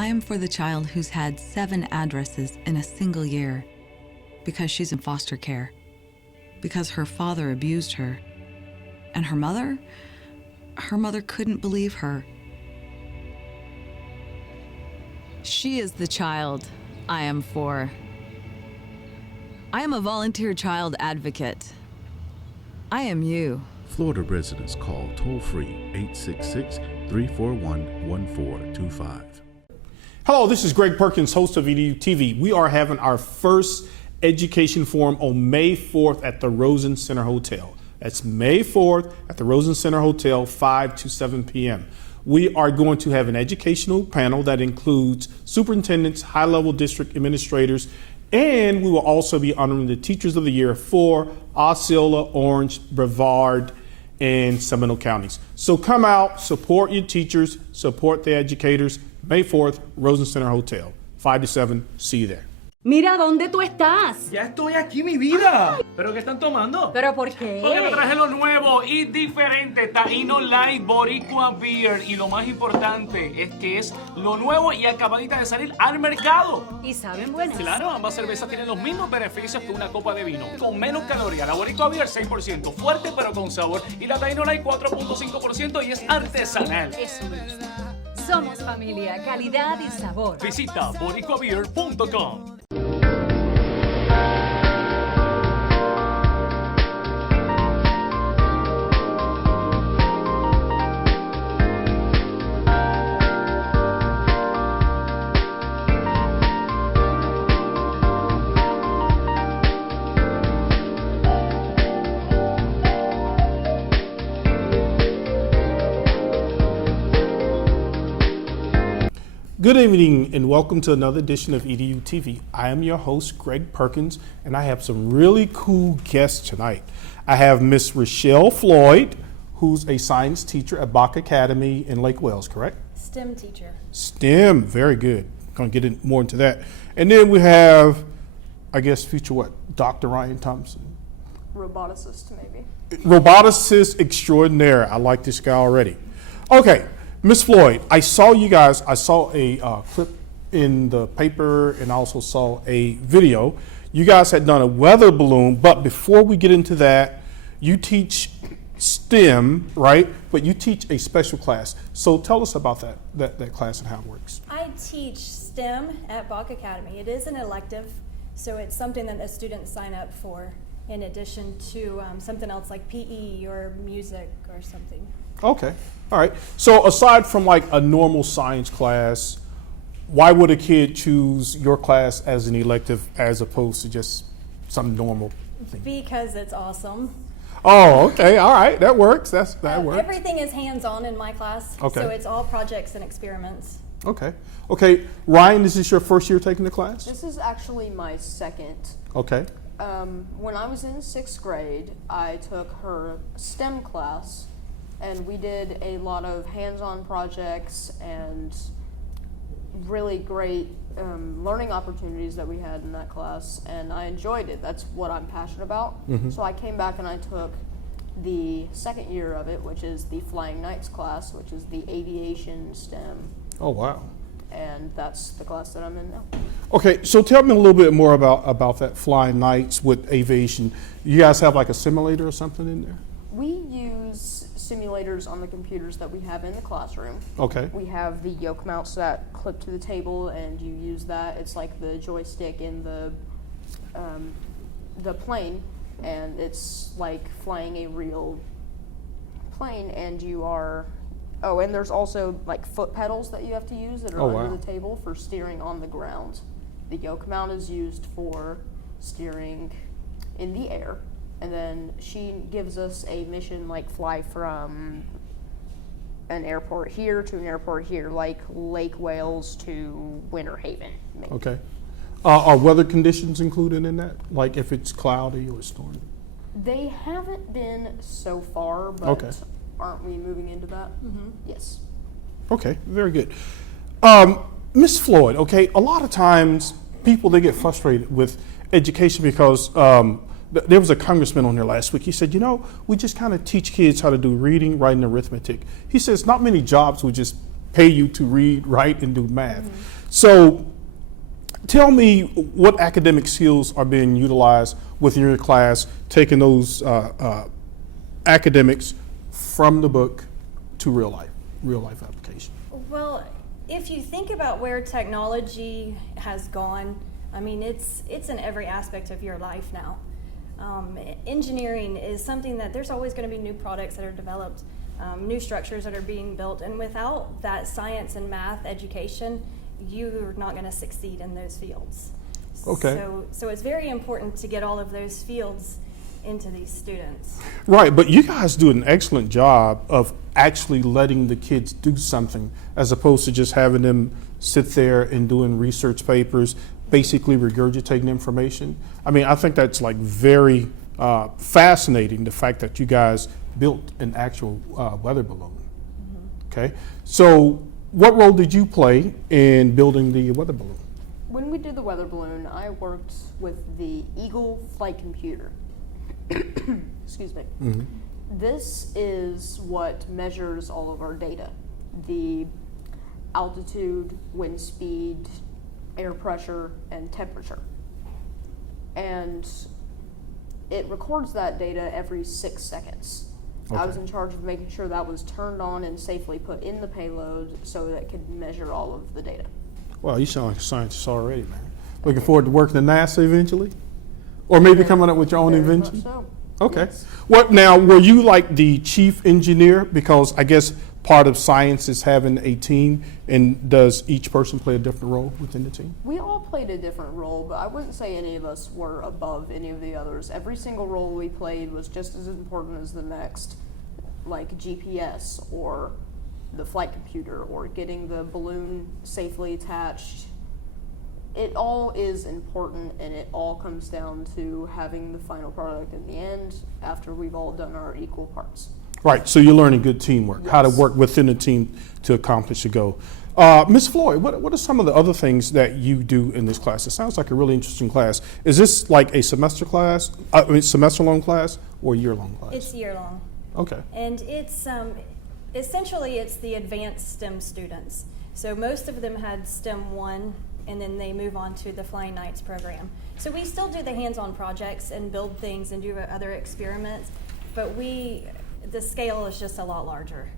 I am for the child who's had 7 addresses in a single year because she's in foster care, because her father abused her, and her mother couldn't believe her. She is the child I am for. I am a volunteer child advocate. I am you. Florida residents call toll-free 866-341-1425. Hello, this is Greg Perkins, host of EDuTV. We are having our first education forum on May 4th at the Rosen Center Hotel. That's May 4th at the Rosen Center Hotel, 5 to 7 p.m. We are going to have an educational panel that includes superintendents, high-level district administrators, and we will also be honoring the Teachers of the Year for Osceola, Orange, Brevard, and Seminole counties. So come out, support your teachers, support the educators. May 4th, Rosen Center Hotel, 5 to 7. See you there. Mira, ¿dónde tú estás? Ya estoy aquí, mi vida. ¿Pero qué están tomando? ¿Pero por qué? Porque me traje lo nuevo y diferente, Taíno Light Boricua Beer. Y lo más importante es que es lo nuevo y acabadita de salir al mercado. ¿Y saben buenas? Claro, ambas cervezas tienen los mismos beneficios que una copa de vino. Con menos calorías. La Boricua Beer 6%, fuerte pero con sabor. Y la Taíno Light 4.5% y es artesanal. Eso me gusta. Somos familia, calidad y sabor. Visita boricuabeer.com. Good evening and welcome to another edition of EDuTV. I am your host, Greg Perkins, and I have some really cool guests tonight. I have Miss Richele Floyd, who's a science teacher at BOK Academy in Lake Wales, correct? STEM teacher. STEM, very good. Gonna get more into that. And then we have, I guess, future what? Dr. Ryan Thompson. Roboticist, maybe. Roboticist extraordinaire. I like this guy already. Okay. Ms. Floyd, I saw you guys, I saw a clip in the paper and I also saw a video. You guys had done a weather balloon, but before we get into that, you teach STEM, right? But you teach a special class. So tell us about that class and how it works. I teach STEM at BOK Academy. It is an elective, so it's something that the students sign up for in addition to something else like PE or music or something. Okay, all right. So aside from like a normal science class, why would a kid choose your class as an elective as opposed to just some normal thing? Because it's awesome. Oh, okay, all right, that works. That works. Everything is hands-on in my class, okay. So it's all projects and experiments. Okay, okay. Ryan, this is your first year taking the class? This is actually my second. Okay. When I was in 6th grade, I took her STEM class, and we did a lot of hands-on projects and really great learning opportunities that we had in that class, and I enjoyed it. That's what I'm passionate about. Mm-hmm. So I came back and I took the second year of it, which is the Flying Knights class, which is the Aviation STEM. Oh, wow. And that's the class that I'm in now. Okay, so tell me a little bit more about that Flying Knights with aviation. You guys have like a simulator or something in there? We use simulators on the computers that we have in the classroom. Okay. We have the yoke mounts that clip to the table, and you use that. It's like the joystick in the plane, and it's like flying a real plane. And you are, and there's also like foot pedals that you have to use that are under the table for steering on the ground. The yoke mount is used for steering in the air. And then she gives us a mission like fly from an airport here to an airport here, like Lake Wales to Winter Haven. Maybe. Okay. Are weather conditions included in that? Like if it's cloudy or stormy? They haven't been so far, but aren't we moving into that? Mm-hmm. Yes. Okay, very good. Ms. Floyd, okay, a lot of times people, they get frustrated with education because there was a congressman on there last week. He said, we just kind of teach kids how to do reading, writing, arithmetic. He says not many jobs would just pay you to read, write, and do math. So tell me what academic skills are being utilized within your class, taking those academics from the book to real life application. Well, if you think about where technology has gone, I mean, it's in every aspect of your life now. Engineering is something that there's always going to be new products that are developed, new structures that are being built, and without that science and math education, you're not going to succeed in those fields. Okay. So it's very important to get all of those fields into these students. Right, but you guys do an excellent job of actually letting the kids do something as opposed to just having them sit there and doing research papers, basically regurgitating information. I mean, I think that's like very fascinating, the fact that you guys built an actual weather balloon. Okay, so what role did you play in building the weather balloon? When we did the weather balloon, I worked with the Eagle flight computer. Excuse me. This is what measures all of our data. The altitude, wind speed, air pressure, and temperature. And it records that data every 6 seconds. I was in charge of making sure that was turned on and safely put in the payload so that it could measure all of the data. Well, you sound like a scientist already, man. Looking forward to working at NASA eventually? Or maybe coming up with your own invention? So, Okay. yes. What now, were you like the chief engineer? Because I guess part of science is having a team, and does each person play a different role within the team? We all played a different role, but I wouldn't say any of us were above any of the others. Every single role we played was just as important as the next, like GPS or the flight computer or getting the balloon safely attached. It all is important, and it all comes down to having the final product in the end after we've all done our equal parts. Right, so you're learning good teamwork, how to Yes. work within a team to accomplish a goal. Ms. Floyd, what are some of the other things that you do in this class? It sounds like a really interesting class. Is this like a semester class, semester-long class, or year-long class? It's year-long. Okay. And it's essentially it's the advanced STEM students. So most of them had STEM 1, and then they move on to the Flying Knights program. So we still do the hands-on projects and build things and do other experiments, but the scale is just a lot larger.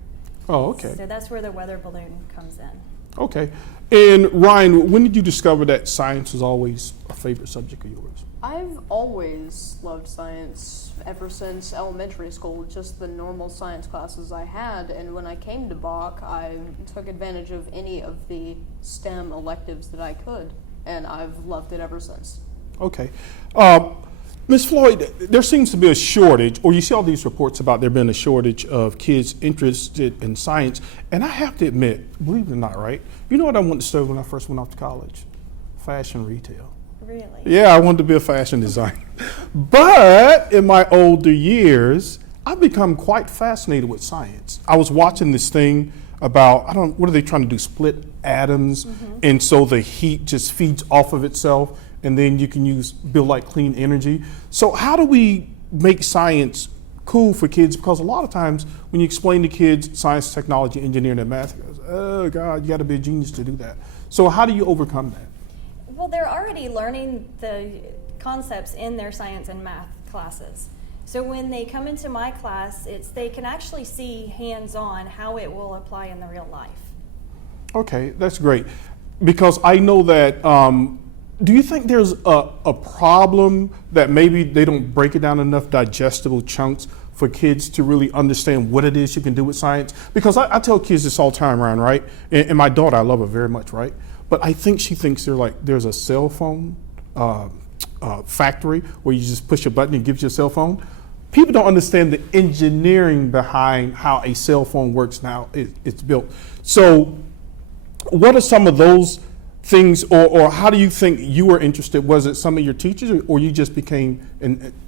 Oh, okay. So that's where the weather balloon comes in. Okay. And Ryan, when did you discover that science was always a favorite subject of yours? I've always loved science ever since elementary school, just the normal science classes I had. And when I came to BOK, I took advantage of any of the STEM electives that I could, and I've loved it ever since. Okay. Ms. Floyd, there seems to be a shortage, or you see all these reports about there being a shortage of kids interested in science. And I have to admit, believe it or not, right? You know what I wanted to study when I first went off to college? Fashion retail. Really? Yeah, I wanted to be a fashion designer. But in my older years, I've become quite fascinated with science. I was watching this thing about, what are they trying to do? Split atoms. And so the heat just feeds off of itself, and then you can build like clean energy. So how do we make science cool for kids? Because a lot of times when you explain to kids science, technology, engineering, and math, it goes, oh God, you gotta be a genius to do that. So how do you overcome that? Well, they're already learning the concepts in their science and math classes. So when they come into my class, they can actually see hands-on how it will apply in the real life. Okay, that's great. Because I know that, do you think there's a problem that maybe they don't break it down enough digestible chunks for kids to really understand what it is you can do with science? Because I tell kids this all the time, Ryan, right? And my daughter, I love her very much, right? But I think she thinks there's a cell phone factory where you just push a button and it gives you a cell phone. People don't understand the engineering behind how a cell phone works now. It's built. So what are some of those things, or how do you think you were interested? Was it some of your teachers, or you just became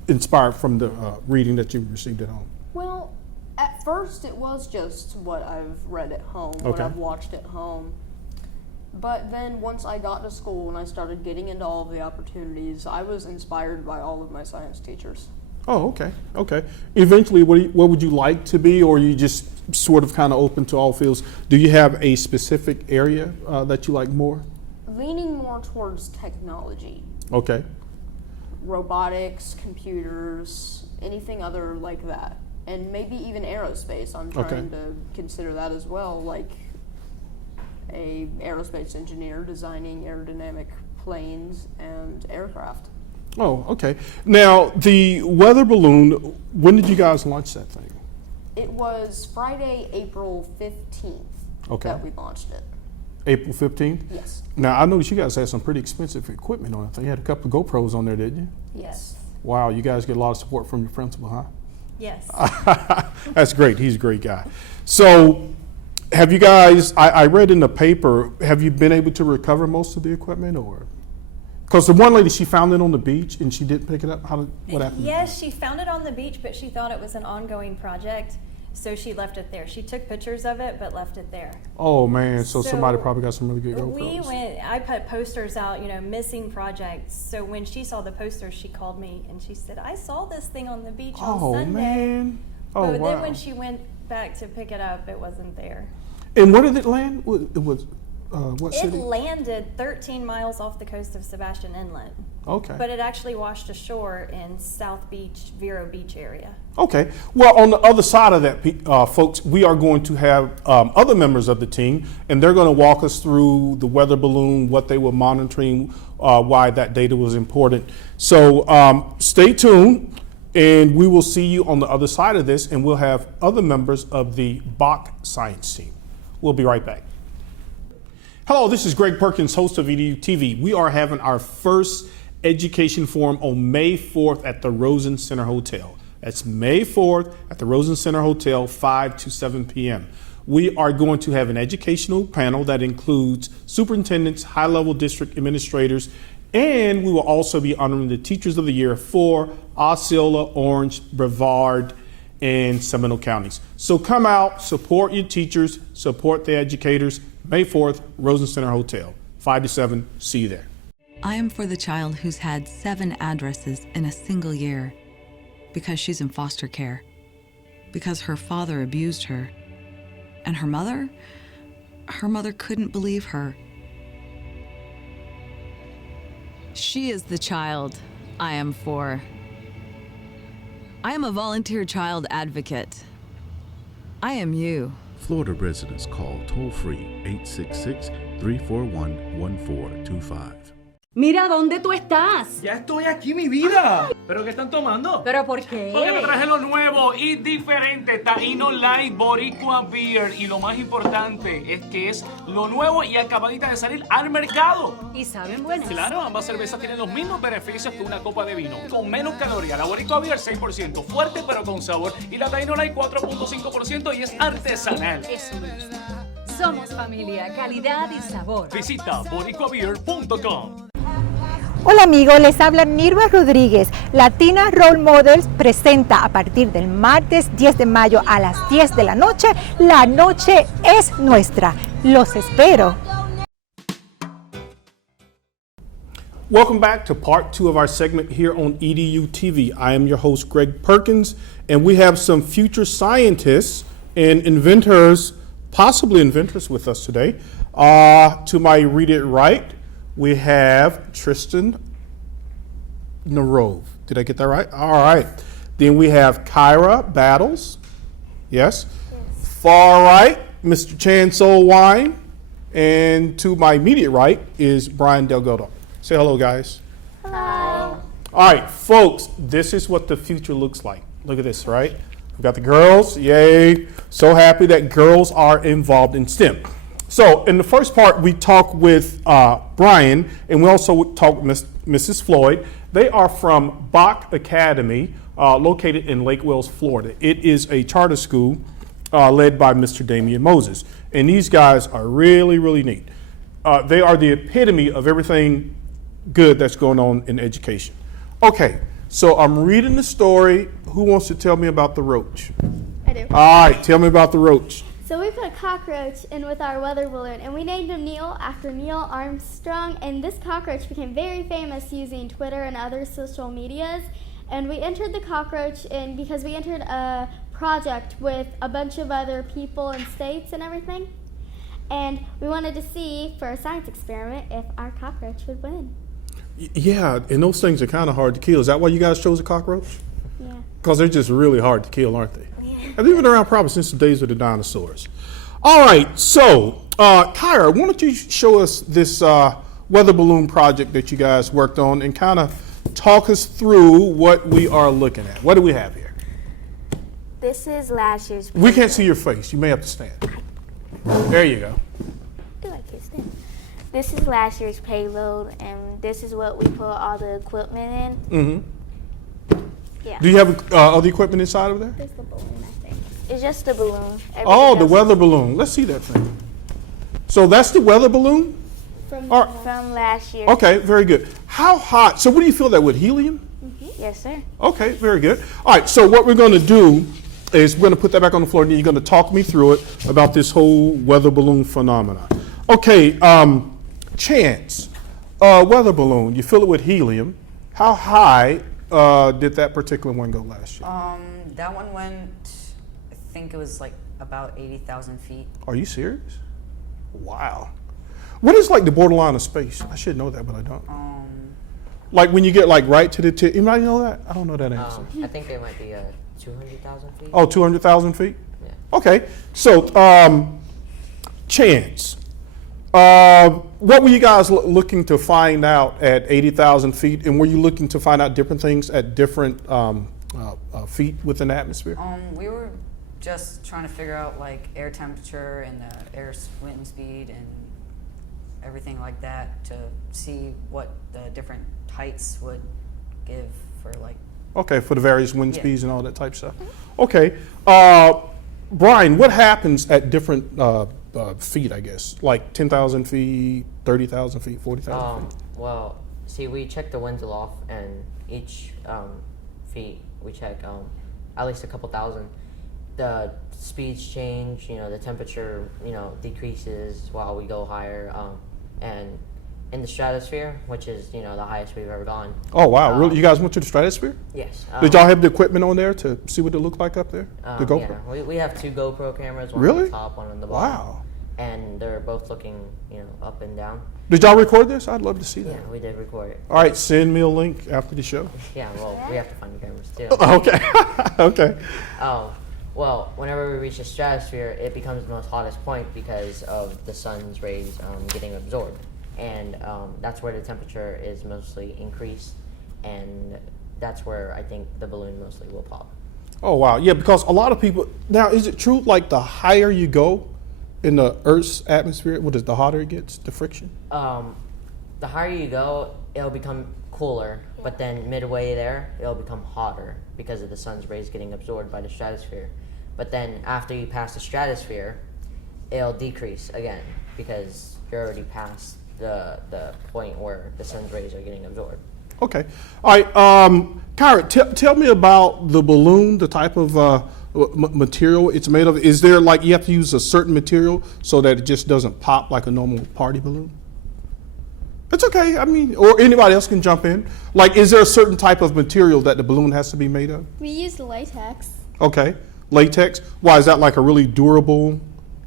inspired from the reading that you received at home? Well, at first it was just what I've read at home, what I've watched at home. But then once I got to school and I started getting into all of the opportunities, I was inspired by all of my science teachers. Oh, okay, okay. Eventually, what would you like to be, or you just sort of kind of open to all fields? Do you have a specific area that you like more? Leaning more towards technology. Okay. Robotics, computers, anything other like that. And maybe even aerospace. I'm trying to consider that as well, like a aerospace engineer designing aerodynamic planes and aircraft. Oh, okay. Now, the weather balloon, when did you guys launch that thing? It was Friday, April 15th that we launched it. April 15th? Yes. Now, I noticed you guys had some pretty expensive equipment on it. You had a couple of GoPros on there, didn't you? Yes. Wow, you guys get a lot of support from your principal, huh? Yes. That's great. He's a great guy. So, have you guys, I read in the paper, have you been able to recover most of the equipment, or? Because the one lady, she found it on the beach and she didn't pick it up. What happened? Yes, she found it on the beach, but she thought it was an ongoing project, so she left it there. She took pictures of it, but left it there. Oh man, so somebody probably got some really good GoPros. I put posters out, missing projects. So when she saw the posters, she called me and she said, I saw this thing on the beach on Sunday. Man. Oh, but wow. then when she went back to pick it up, it wasn't there. And where did it land? It was what city? It landed 13 miles off the coast of Sebastian Inlet. Okay. But it actually washed ashore in South Beach, Vero Beach area. Okay. Well, on the other side of that, folks, we are going to have other members of the team, and they're going to walk us through the weather balloon, what they were monitoring, why that data was important. So stay tuned, and we will see you on the other side of this, and we'll have other members of the BOK science team. We'll be right back. Hello, this is Greg Perkins, host of EDuTV. We are having our first education forum on May 4th at the Rosen Center Hotel. That's May 4th at the Rosen Center Hotel, 5 to 7 p.m. We are going to have an educational panel that includes superintendents, high-level district administrators, and we will also be honoring the Teachers of the Year for Osceola, Orange, Brevard, and Seminole counties. So come out, support your teachers, support the educators. May 4th, Rosen Center Hotel, 5 to 7. See you there. I am for the child who's had 7 addresses in a single year because she's in foster care, because her father abused her, and her mother couldn't believe her. She is the child I am for. I am a volunteer child advocate. I am you. Florida residents call toll-free 866-341-1425. Mira, ¿dónde tú estás? Ya estoy aquí, mi vida. ¿Pero qué están tomando? ¿Pero por qué? Porque me traje lo nuevo y diferente, Taíno Light Boricua Beer. Y lo más importante es que es lo nuevo y acabadita de salir al mercado. ¿Y saben buenas? Claro, ambas cervezas tienen los mismos beneficios que una copa de vino, con menos calorías. La Boricua Beer 6%, fuerte pero con sabor. Y la Taíno Light 4.5% y es artesanal. Eso me gusta. Somos familia, calidad y sabor. Visita boricuabeer.com. Hola amigos, les habla Nirva Rodríguez. Latina Role Models presenta a partir del martes 10 de mayo a las 10 de la noche. La noche es nuestra. Los espero. Welcome back to part 2 of our segment here on EDuTV. I am your host, Greg Perkins, and we have some future scientists and inventors, possibly inventors with us today. To my read it right, we have Tristan Narove. Did I get that right? All right. Then we have Kyra Battles. Yes. Far right, Mr. Chan Soul Wine. And to my immediate right is Brian Delgado. Say hello, guys. Hi. All right, folks, this is what the future looks like. Look at this, right? We've got the girls. Yay. So happy that girls are involved in STEM. So in the first part, we talk with Brian, and we also talk with Mrs. Floyd. They are from BOK Academy, located in Lake Wales, Florida. It is a charter school led by Mr. Damian Moses. And these guys are really, really neat. They are the epitome of everything good that's going on in education. Okay, so I'm reading the story. Who wants to tell me about the roach? I do. All right, tell me about the roach. So we put a cockroach in with our weather balloon, and we named him Neil after Neil Armstrong. And this cockroach became very famous using Twitter and other social medias. and we entered the cockroach in because we entered a project with a bunch of other people and states and everything. And we wanted to see, for a science experiment, if our cockroach would win. Yeah, and those things are kind of hard to kill. Is that why you guys chose a cockroach? Yeah. Because they're just really hard to kill, aren't they? Yeah. And they've been around probably since the days of the dinosaurs. All right, so Kyra, why don't you show us this weather balloon project that you guys worked on and kind of talk us through what we are looking at. What do we have here? This is last year's We can't see your face. You may have to stand. There you go. I like it stand. This is last year's payload, and this is what we put all the equipment in. Mm-hmm. Yeah. Do you have other equipment inside of there? There's the balloon, I think. It's just the balloon. Oh, the weather balloon. Let's see that thing. So that's the weather balloon? From last year. Okay, very good. How hot? So what do you fill that with? Helium? Mm-hmm. Yes, sir. Okay, very good. All right, so what we're going to do is we're going to put that back on the floor, and then you're going to talk me through it about this whole weather balloon phenomenon. Okay, Chance, weather balloon, you fill it with helium. How high did that particular one go last year? That one went, I think it was like about 80,000 feet. Are you serious? Wow. What is like the borderline of space? I should know that, but I don't. Like when you get like right to the tip. Anybody know that? I don't know that answer. I think it might be 200,000 feet. Oh, 200,000 feet? Yeah. Okay. So, Chance, what were you guys looking to find out at 80,000 feet? And were you looking to find out different things at different feet within the atmosphere? We were just trying to figure out like air temperature and the air wind speed and everything like that to see what the different heights would give for like. Okay, for the various wind speeds and all that type of stuff. Okay. Brian, what happens at different feet, I guess? Like 10,000 feet, 30,000 feet, 40,000 feet? Well, see, we check the winds aloft, and each feet we check at least a couple thousand. The speeds change, the temperature, decreases while we go higher. And in the stratosphere, which is, the highest we've ever gone. Oh, wow. Really? You guys went to the stratosphere? Yes. Did y'all have the equipment on there to see what it looked like up there? The GoPro? Yeah, we have 2 GoPro cameras, one really? on the top, one on the bottom. Wow. And they're both looking, up and down. Did y'all record this? I'd love to see that. Yeah, we did record it. All right, send me a link after the show. Yeah, well, we have to find the cameras too. Okay. Okay. Well, whenever we reach the stratosphere, it becomes the most hottest point because of the sun's rays getting absorbed. And that's where the temperature is mostly increased, and that's where I think the balloon mostly will pop. Oh, wow. Yeah, because a lot of people, now is it true like the higher you go in the Earth's atmosphere, the hotter it gets, the friction? The higher you go, it'll become cooler, but then midway there, it'll become hotter because of the sun's rays getting absorbed by the stratosphere. But then after you pass the stratosphere, it'll decrease again because you're already past the point where the sun's rays are getting absorbed. Okay. All right. Kyra, tell me about the balloon, the type of material it's made of. Is there like you have to use a certain material so that it just doesn't pop like a normal party balloon? It's okay. I mean, or anybody else can jump in. Like, is there a certain type of material that the balloon has to be made of? We used latex. Okay. Latex. Why is that like a really durable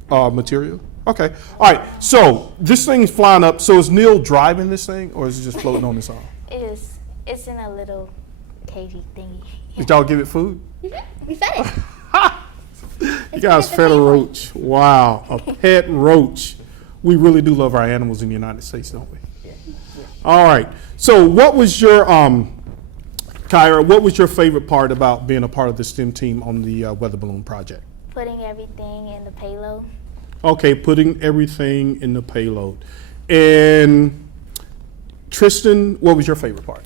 material? Okay. All right. So this thing's flying up. So is Neil driving this thing, or is it just floating on its own? It is. It's in a little cagey thingy. Did y'all give it food? We fed it. You guys fed a roach. Wow, a pet roach. We really do love our animals in the United States, don't we? Yeah. All right. So what was your, Kyra, what was your favorite part about being a part of the STEM team on the weather balloon project? Putting everything in the payload. Okay, putting everything in the payload. And Tristan, what was your favorite part?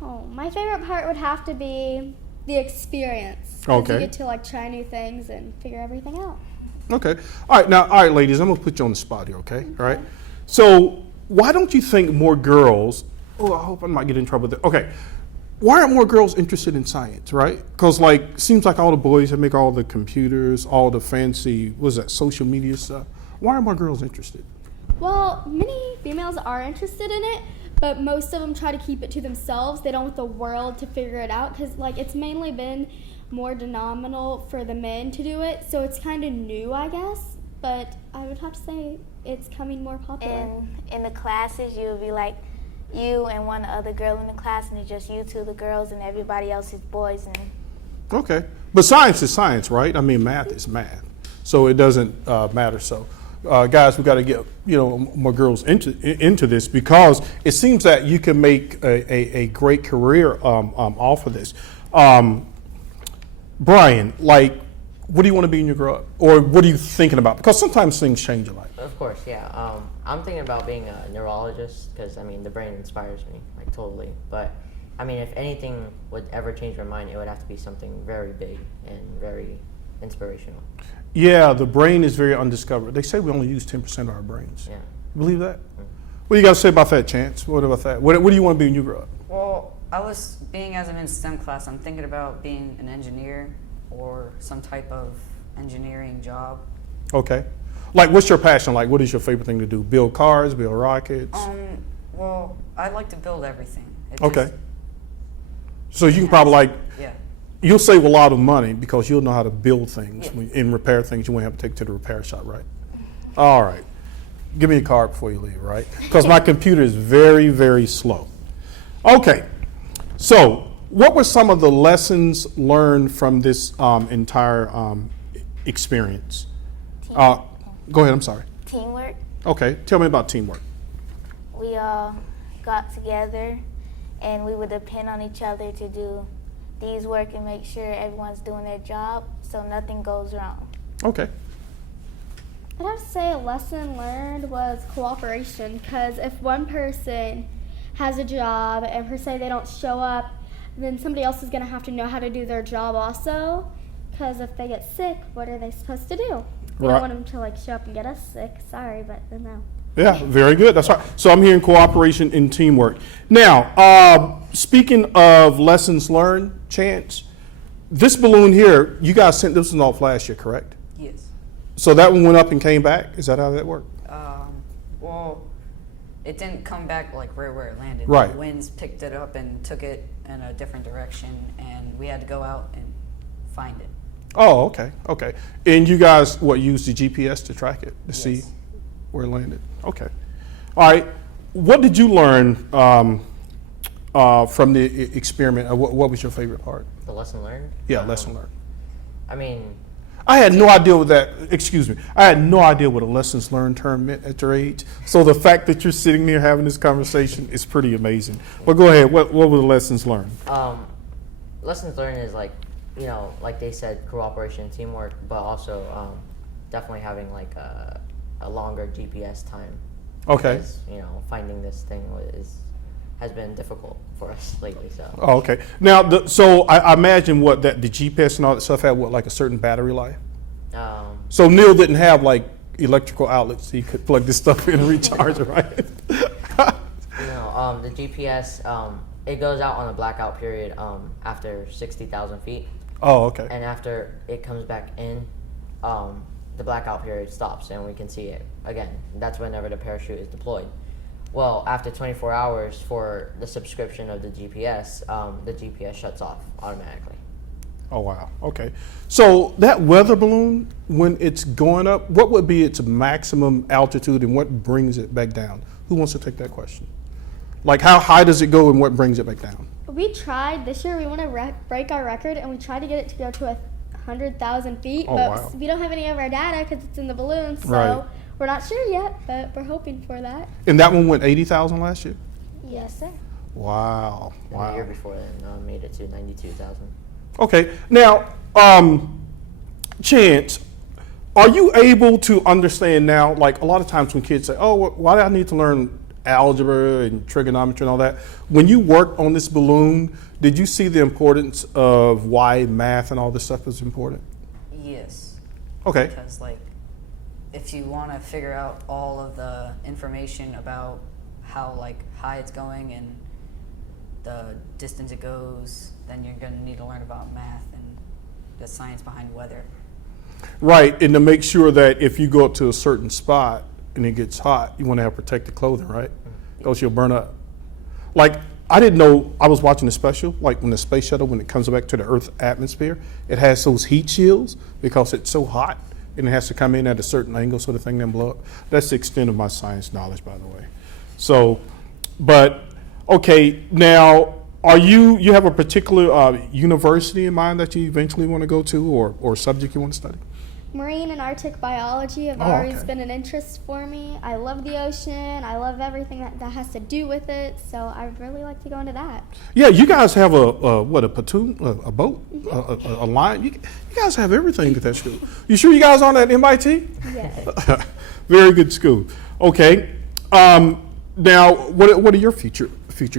Oh, my favorite part would have to be the experience. Okay. You get to like try new things and figure everything out. Okay. All right, ladies, I'm gonna put you on the spot here, okay? All right. So why don't you think more girls, I hope I might get in trouble with it. Okay. Why aren't more girls interested in science, right? Because like, seems like all the boys that make all the computers, all the fancy, social media stuff. Why aren't more girls interested? Well, many females are interested in it, but most of them try to keep it to themselves. They don't want the world to figure it out because like it's mainly been more denominational for the men to do it, so it's kind of new, I guess. But I would have to say it's coming more popular. And in the classes, you would be like you and one other girl in the class, and it's just you two, the girls, and everybody else is boys. And Okay, but science is science, right? I mean, math is math, so it doesn't matter. So, guys, we got to get more girls into this because it seems that you can make a great career off of this. Brian, like, what do you want to be when you grow up, or what are you thinking about? Because sometimes things change in life. Of course, yeah. I'm thinking about being a neurologist because I mean the brain inspires me, like totally. But I mean, if anything would ever change my mind, it would have to be something very big and very inspirational. Yeah, the brain is very undiscovered. They say we only use 10% of our brains. Yeah. Believe that? Mm-hmm. What do you got to say about that, Chance? What about that? What do you want to be when you grow up? Well, as I'm in STEM class, I'm thinking about being an engineer or some type of engineering job. Okay. Like, what's your passion? Like, what is your favorite thing to do? Build cars, build rockets? Well, I like to build everything. Okay. So you can probably you'll save a lot of money because you'll know how to build things and repair things. You won't have to take it to the repair shop, right? All right. Give me a card before you leave, right? Because my computer is very, very slow. Okay. So what were some of the lessons learned from this entire experience? Go ahead, I'm sorry. teamwork. Okay, tell me about teamwork. We all got together and we would depend on each other to do these work and make sure everyone's doing their job so nothing goes wrong. Okay. I'd have to say a lesson learned was cooperation, because if one person has a job and per se they don't show up, then somebody else is going to have to know how to do their job also, because if they get sick, what are they supposed to do? We don't want them to like show up and get us sick. Sorry, but no. Yeah, very good. That's right. So I'm hearing cooperation and teamwork. Now, speaking of lessons learned, Chance, this balloon here, you guys sent this one off last year, correct? Yes. So that one went up and came back? Is that how that worked? Well, it didn't come back like right where it landed. Right. The winds picked it up and took it in a different direction, and we had to go out and find it. Oh, okay, okay. And you guys, used the GPS to track it to see where it landed? Okay. All right. What did you learn from the experiment? What was your favorite part? The lesson learned? Yeah, lesson learned. I mean, I had no idea what that, excuse me, I had no idea what a lessons learned term meant at your age. So the fact that you're sitting there having this conversation is pretty amazing. But go ahead, what were the lessons learned? Lessons learned is like, like they said, cooperation and teamwork, but also definitely having like a longer GPS time. Okay. Because, finding this thing has been difficult for us lately. So. Oh, okay. Now, so I imagine the GPS and all that stuff had like a certain battery life. So Neil didn't have like electrical outlets, so he could plug this stuff in and recharge it, right? The GPS it goes out on a blackout period after 60,000 feet. Oh, okay. And after it comes back in, the blackout period stops and we can see it again. That's whenever the parachute is deployed. Well, after 24 hours for the subscription of the GPS shuts off automatically. Oh, wow. Okay. So that weather balloon, when it's going up, what would be its maximum altitude and what brings it back down? Who wants to take that question? Like, how high does it go and what brings it back down? We tried this year. We want to break our record, and we tried to get it to go to 100,000 feet, but we don't have any of our data because it's in the balloon, so we're not sure yet, but we're hoping for that. And that one went 80,000 last year? Yes, sir. Wow. And the year before then, made it to 92,000. Okay. Now, Chance, are you able to understand now, like a lot of times when kids say, oh, why do I need to learn algebra and trigonometry and all that? When you worked on this balloon, did you see the importance of why math and all this stuff is important? Yes. Okay. Because if you want to figure out all of the information about how high it's going and the distance it goes, then you're going to need to learn about math and the science behind weather. Right, and to make sure that if you go up to a certain spot and it gets hot, you want to have protective clothing, right? Because you'll burn up. like, I didn't know, I was watching the special, like when the space shuttle, when it comes back to the Earth's atmosphere, it has those heat shields because it's so hot and it has to come in at a certain angle so the thing doesn't blow up. That's the extent of my science knowledge, by the way. So, but, okay, now, you have a particular university in mind that you eventually want to go to or subject you want to study? Marine and Arctic biology have always been an interest for me. I love the ocean. I love everything that has to do with it. So I'd really like to go into that. Yeah, you guys have a platoon, a boat, a line. You guys have everything at that school. You sure you guys aren't at MIT? Yes. Very good school. Okay. Now, what are your future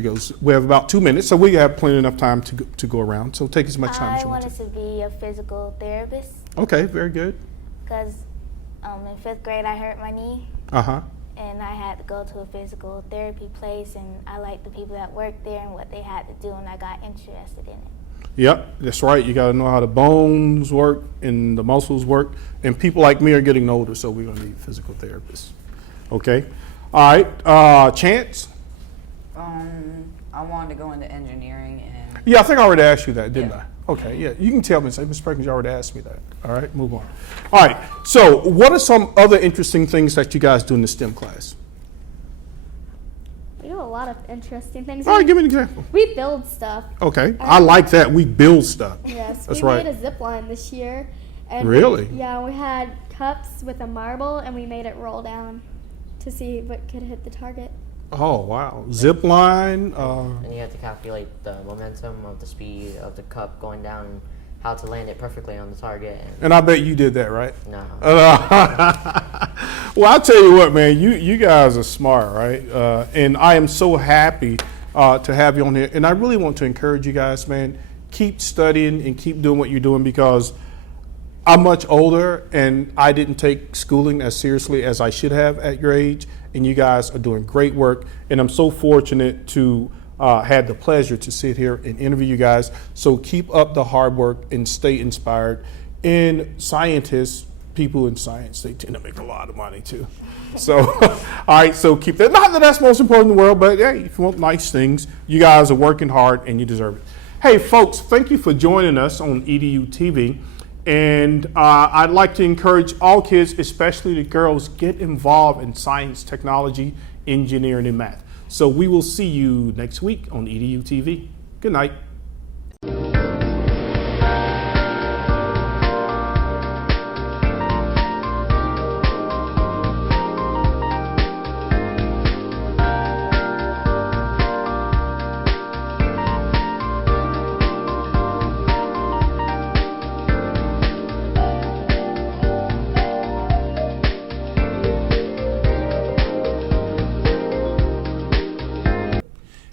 goals? We have about 2 minutes, so we have plenty enough time to go around. So take as much time as you want to. I wanted to be a physical therapist. Okay, very good. Because in 5th grade I hurt my knee. Uh-huh. And I had to go to a physical therapy place, and I liked the people that worked there and what they had to do, and I got interested in it. Yep, that's right. You got to know how the bones work and the muscles work. And people like me are getting older, so we're going to need physical therapists. Okay. All right. Chance? I wanted to go into engineering and... Yeah, I think I already asked you that, didn't I? Okay, yeah. You can tell me, say, Ms. Perkins, you already asked me that. All right, move on. All right, so what are some other interesting things that you guys do in the STEM class? We do a lot of interesting things. All right, give me an example. We build stuff. Okay, I like that. We build stuff. Yes, that's we right. made a zip line this year. And really? Yeah, we had cups with a marble, and we made it roll down to see what could hit the target. Oh, wow. Zip line. And you have to calculate the momentum of the speed of the cup going down and how to land it perfectly on the target. And I bet you did that, right? No. Well, I'll tell you what, man, you guys are smart, right? And I am so happy to have you on here. And I really want to encourage you guys, man, keep studying and keep doing what you're doing, because I'm much older and I didn't take schooling as seriously as I should have at your age. And you guys are doing great work. And I'm so fortunate to had the pleasure to sit here and interview you guys. So keep up the hard work and stay inspired. And scientists, people in science, they tend to make a lot of money too. So, all right, so keep that. Not that that's most important in the world, but hey, if you want nice things, you guys are working hard and you deserve it. Hey, folks, thank you for joining us on EDU TV. And I'd like to encourage all kids, especially the girls, get involved in science, technology, engineering, and math. So we will see you next week on EDU TV. Good night.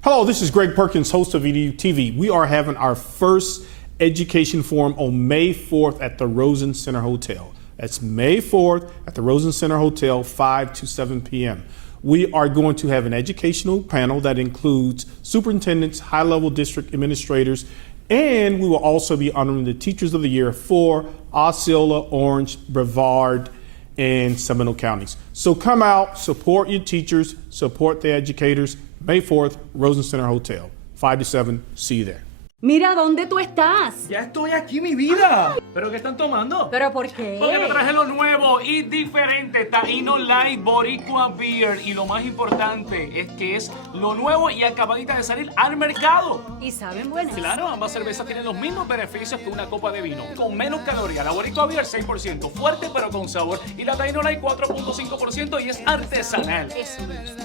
Hello, this is Greg Perkins, host of EDuTV. We are having our first education forum on May 4th at the Rosen Center Hotel. That's May 4th at the Rosen Center Hotel, 5 to 7 p.m. We are going to have an educational panel that includes superintendents, high-level district administrators, and we will also be honoring the Teachers of the Year for Osceola, Orange, Brevard, and Seminole counties. So come out, support your teachers, support the educators. May 4th, Rosen Center Hotel, 5 to 7. See you there. Mira, ¿dónde tú estás? Ya estoy aquí, mi vida. ¿Pero qué están tomando? ¿Pero por qué? Porque te traje lo nuevo y diferente, Taíno Light Boricua Beer. Y lo más importante es que es lo nuevo y acabadita de salir al mercado. ¿Y saben buenas? Claro, ambas cervezas tienen los mismos beneficios que una copa de vino. Con menos calorías, la Boricua Beer 6%, fuerte pero con sabor. Y la Taíno Light 4.5% y es artesanal. Eso es.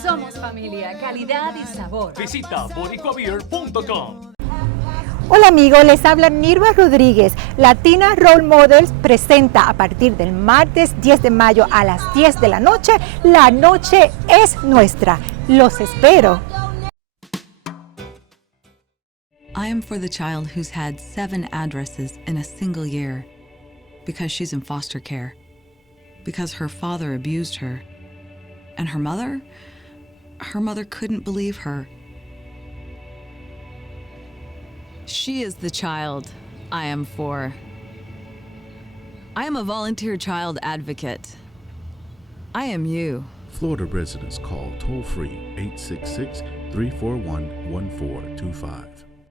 Somos familia, calidad y sabor. Visita boricuabeer.com. Hola amigos, les habla Nirva Rodríguez. Latina Role Models presenta a partir del martes 10 de mayo a las 10 de la noche. La noche es nuestra. Los espero. I am for the child who's had 7 addresses in a single year because she's in foster care, because her father abused her, and her mother couldn't believe her. She is the child I am for. I am a volunteer child advocate. I am you Florida residents call toll-free 866-341-1425.